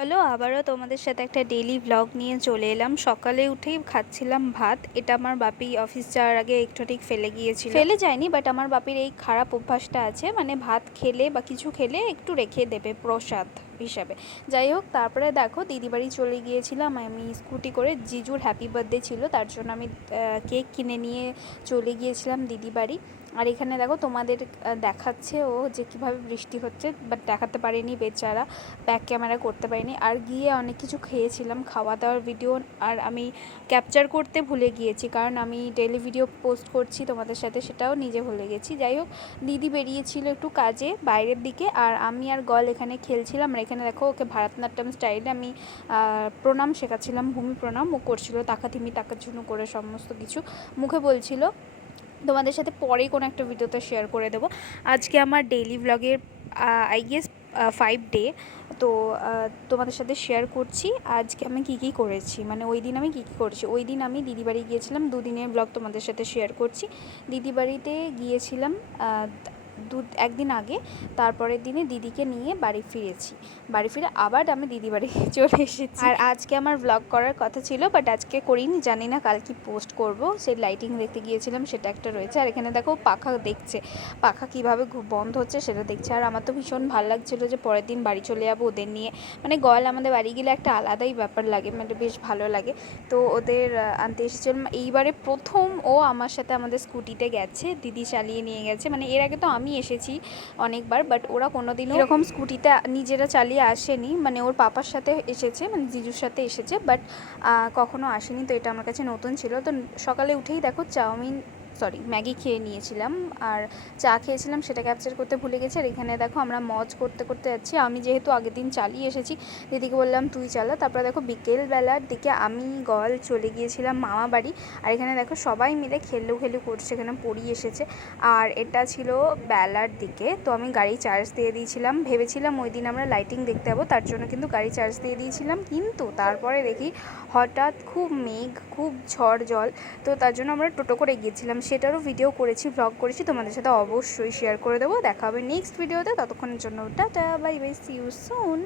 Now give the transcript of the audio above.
চলো আবারও তোমাদের সাথে একটা ডেইলি ব্লগ নিয়ে চলে এলাম। সকালে উঠেই খাচ্ছিলাম ভাত। এটা আমার বাপি অফিস যাওয়ার আগে একটু ঠিক ফেলে গিয়েছিল, ফেলে যায়নি, বাট আমার বাপির এই খারাপ অভ্যাসটা আছে, মানে ভাত খেলে বা কিছু খেলে একটু রেখে দেবে প্রসাদ হিসাবে। যাই হোক, তারপরে দেখো দিদি বাড়ি চলে গিয়েছিলাম আমি স্কুটি করে। জিজুর হ্যাপি বার্থডে ছিল, তার জন্য আমি কেক কিনে নিয়ে চলে গিয়েছিলাম দিদি বাড়ি। আর এখানে দেখো তোমাদের দেখাচ্ছে ও যে কীভাবে বৃষ্টি হচ্ছে, বাট দেখাতে পারিনি বেচারা, ব্যাক ক্যামেরা করতে পারিনি। আর গিয়ে অনেক কিছু খেয়েছিলাম, খাওয়া দাওয়ার ভিডিও আর আমি ক্যাপচার করতে ভুলে গিয়েছি, কারণ আমি ডেইলি ভিডিও পোস্ট করছি তোমাদের সাথে, সেটাও নিজে ভুলে গেছি। যাই হোক, দিদি বেরিয়েছিল একটু কাজে বাইরের দিকে, আর আমি আর গল এখানে খেলছিলাম। আর এখানে দেখো ওকে ভারতনাট্যম স্টাইলে আমি প্রণাম শেখাচ্ছিলাম, ভূমি প্রণাম ও করছিল, তাকাধিমি তাকাচুনু করে সমস্ত কিছু মুখে বলছিল। তোমাদের সাথে পরে কোনো একটা ভিডিওতে শেয়ার করে দেবো। আজকে আমার ডেইলি ব্লগের আই গেস 5 ডে, তো তোমাদের সাথে শেয়ার করছি আজকে আমি কী কী করেছি, মানে ওই দিন আমি কী কী করেছি। ওই দিন আমি দিদি বাড়ি গিয়েছিলাম, দুদিনের ব্লগ তোমাদের সাথে শেয়ার করছি। দিদি বাড়িতে গিয়েছিলাম একদিন আগে, তারপরের দিনে দিদিকে নিয়ে বাড়ি ফিরেছি। বাড়ি ফিরে আবার আমি দিদি বাড়ি চলে এসেছি। আর আজকে আমার ব্লগ করার কথা ছিল, বাট আজকে করিনি, জানি না কাল কি পোস্ট করব। সেই লাইটিং দেখতে গিয়েছিলাম, সেটা একটা রয়েছে। আর এখানে দেখো পাখা দেখছে, পাখা কীভাবে বন্ধ হচ্ছে সেটা দেখছে। আর আমার তো ভীষণ ভালো লাগছিলো যে পরের দিন বাড়ি চলে যাবো ওদের নিয়ে, মানে গল আমাদের বাড়ি গেলে একটা আলাদাই ব্যাপার লাগে, মানে বেশ ভালো লাগে। তো ওদের আনতে এসেছিলাম। এইবারে প্রথম ও আমার সাথে আমাদের স্কুটিতে গেছে, দিদি চালিয়ে নিয়ে গেছে। মানে এর আগে তো আমি এসেছি অনেকবার, বাট ওরা কোনোদিনও এরকম স্কুটিতে নিজেরা চালিয়ে আসেনি, মানে ওর পাপার সাথে এসেছে, মানে জিজুর সাথে এসেছে, বাট কখনো আসেনি। তো এটা আমার কাছে নতুন ছিল। তো সকালে উঠেই দেখো ম্যাগি খেয়ে নিয়েছিলাম আর চা খেয়েছিলাম, সেটা ক্যাপচার করতে ভুলে গেছি। আর এখানে দেখো আমরা মজ করতে করতে যাচ্ছি। আমি যেহেতু আগের দিন চালিয়ে এসেছি, দিদিকে বললাম তুই চালা। তারপরে দেখো বিকেলবেলার দিকে আমি গল চলে গিয়েছিলাম মামা বাড়ি। আর এখানে দেখো সবাই মিলে খেলু করছে, এখানে পড়ি এসেছে। আর এটা ছিল বেলার দিকে, তো আমি গাড়ি চার্জ দিয়ে দিয়েছিলাম। ভেবেছিলাম ওই দিন আমরা লাইটিং দেখতে যাবো, তার জন্য কিন্তু গাড়ি চার্জ দিয়ে দিয়েছিলাম। কিন্তু তারপরে দেখি হঠাৎ খুব মেঘ, খুব ঝড় জল, তো তার জন্য আমরা টোটো করে গিয়েছিলাম। সেটারও ভিডিও করেছি, ব্লগ করেছি, তোমাদের সাথে অবশ্যই শেয়ার করে দেবো। দেখা হবে নেক্সট ভিডিওতে, ততক্ষণের জন্য tata, bye bye, see you soon.